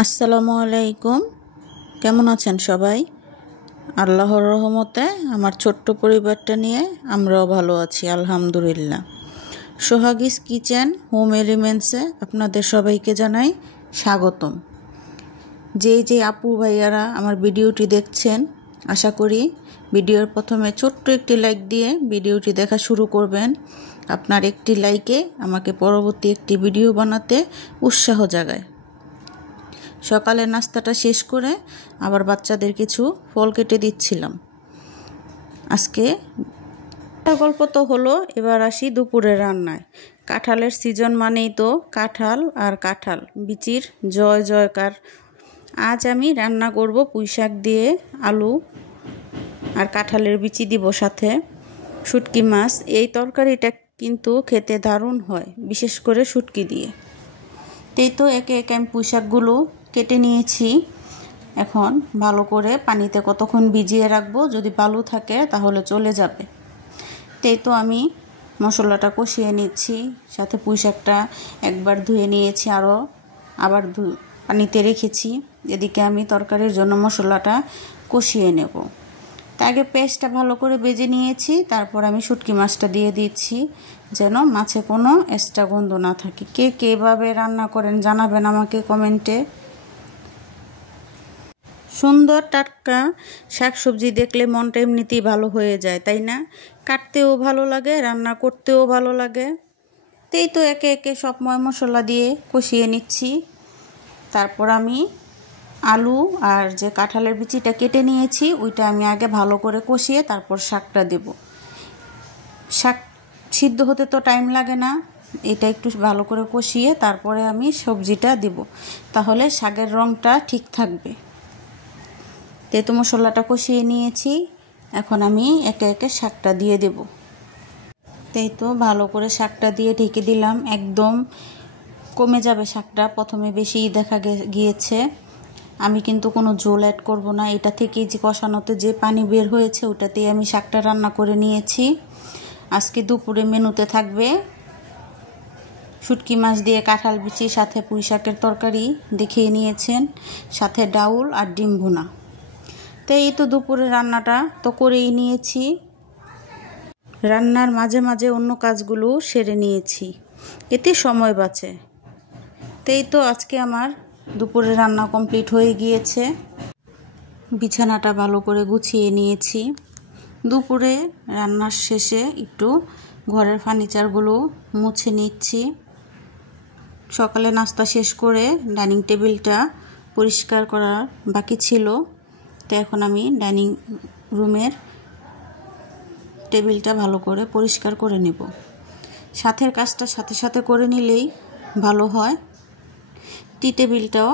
আসসালামু আলাইকুম। কেমন আছেন সবাই? আল্লাহর রহমতে আমার ছোট্ট পরিবারটা নিয়ে আমরাও ভালো আছি, আলহামদুলিল্লাহ। সোহাগিস কিচেন হোম এলিমেন্টসে আপনাদের সবাইকে জানাই স্বাগতম। যে আপু ভাইয়ারা আমার ভিডিওটি দেখছেন, আশা করি ভিডিওর প্রথমে ছোট্ট একটি লাইক দিয়ে ভিডিওটি দেখা শুরু করবেন। আপনার একটি লাইকে আমাকে পরবর্তী একটি ভিডিও বানাতে উৎসাহ জাগায়। সকালে নাস্তাটা শেষ করে আবার বাচ্চাদের কিছু ফল কেটে দিচ্ছিলাম। আজকে গল্প তো হলো, এবার আসি দুপুরের রান্নায়। কাঁঠালের সিজন মানেই তো কাঁঠাল আর কাঁঠাল বিচির জয় জয়কার। আজ আমি রান্না করব পুঁইশাক দিয়ে আলু আর কাঁঠালের বিচি দিব, সাথে শুটকি মাছ। এই তরকারিটা কিন্তু খেতে দারুণ হয়, বিশেষ করে শুটকি দিয়ে। এই তো একে একে আমি পুঁইশাকগুলো কেটে নিয়েছি। এখন ভালো করে পানিতে কতক্ষণ ভিজিয়ে রাখবো, যদি বালু থাকে তাহলে চলে যাবে। এই তো আমি মশলাটা কষিয়ে নিচ্ছি, সাথে পুঁইশাকটা একবার ধুয়ে নিয়েছি, আবার পানিতে রেখেছি। এদিকে আমি তরকারির জন্য মশলাটা কষিয়ে নেব। তা আগে পেস্টটা ভালো করে ভেজে নিয়েছি, তারপর আমি শুটকি মাছটা দিয়ে দিচ্ছি, যেন মাছে কোনো এক্সট্রা গন্ধ না থাকে। কে কীভাবে রান্না করেন জানাবেন আমাকে কমেন্টে। সুন্দর টাটকা শাকসবজি দেখলে মনটা এমনিতেই ভালো হয়ে যায়, তাই না? কাটতেও ভালো লাগে, রান্না করতেও ভালো লাগে। এই তো একে একে সব মশলা দিয়ে কষিয়ে নিচ্ছি। তারপর আমি আলু আর যে কাঁঠালের বিচিটা কেটে নিয়েছি ওইটা আমি আগে ভালো করে কষিয়ে তারপর শাকটা দেব। শাক সিদ্ধ হতে তো টাইম লাগে না, এটা একটু ভালো করে কষিয়ে তারপরে আমি সবজিটা দেব, তাহলে শাকের রঙটা ঠিক থাকবে। তেতো মশলাটা কষিয়ে নিয়েছি, এখন আমি একে একে শাকটা দিয়ে দেব। তাই তো ভালো করে শাকটা দিয়ে ঢেকে দিলাম, একদম কমে যাবে শাকটা। প্রথমে বেশিই দেখা গিয়েছে। আমি কিন্তু কোনো ঝোল অ্যাড করব না, এটা থেকেই যে কষানোতে যে পানি বের হয়েছে ওটাতেই আমি শাকটা রান্না করে নিয়েছি। আজকে দুপুরে মেনুতে থাকবে শুটকি মাছ দিয়ে কাঁঠাল বিচি, সাথে পুঁই শাকের তরকারি দেখিয়ে নিয়েছেন, সাথে ডাউল আর ডিম ভুনা। তো এই তো দুপুরে রান্নাটা তো করেই নিয়েছি, রান্নার মাঝে মাঝে অন্য কাজগুলো সেরে নিয়েছি, এতে সময় বাঁচে। তো এই তো আজকে আমার দুপুরে রান্না কমপ্লিট হয়ে গিয়েছে। বিছানাটা ভালো করে গুছিয়ে নিয়েছি। দুপুরে রান্নার শেষে একটু ঘরের ফার্নিচারগুলো মুছে নিচ্ছি। সকালে নাস্তা শেষ করে ডাইনিং টেবিলটা পরিষ্কার করার বাকি ছিল, তো এখন আমি ডাইনিং রুমের টেবিলটা ভালো করে পরিষ্কার করে নেব। সাথের কাজটা সাথে সাথে করে নিলেই ভালো হয়। টি টেবিলটাও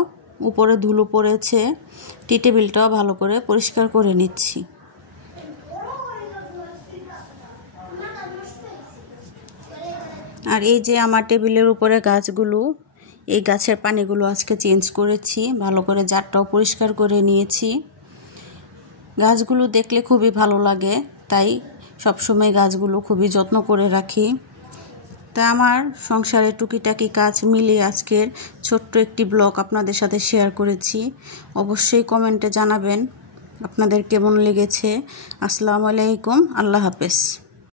উপরে ধুলো পড়েছে, টি টেবিলটাও ভালো করে পরিষ্কার করে নিচ্ছি। আর এই যে আমার টেবিলের উপরে গাছগুলো, এই গাছের পানিগুলো আজকে চেঞ্জ করেছি, ভালো করে জারটাও পরিষ্কার করে নিয়েছি। গাছগুলো দেখলে খুবই ভালো লাগে, তাই সবসময় গাছগুলো খুবই যত্ন করে রাখি। তা আমার সংসারের টুকিটাকি কাজ মিলিয়ে আজকের ছোট্ট একটি ব্লগ আপনাদের সাথে শেয়ার করেছি। অবশ্যই কমেন্টে জানাবেন আপনাদের কেমন লেগেছে। আসসালামু আলাইকুম, আল্লাহ হাফেজ।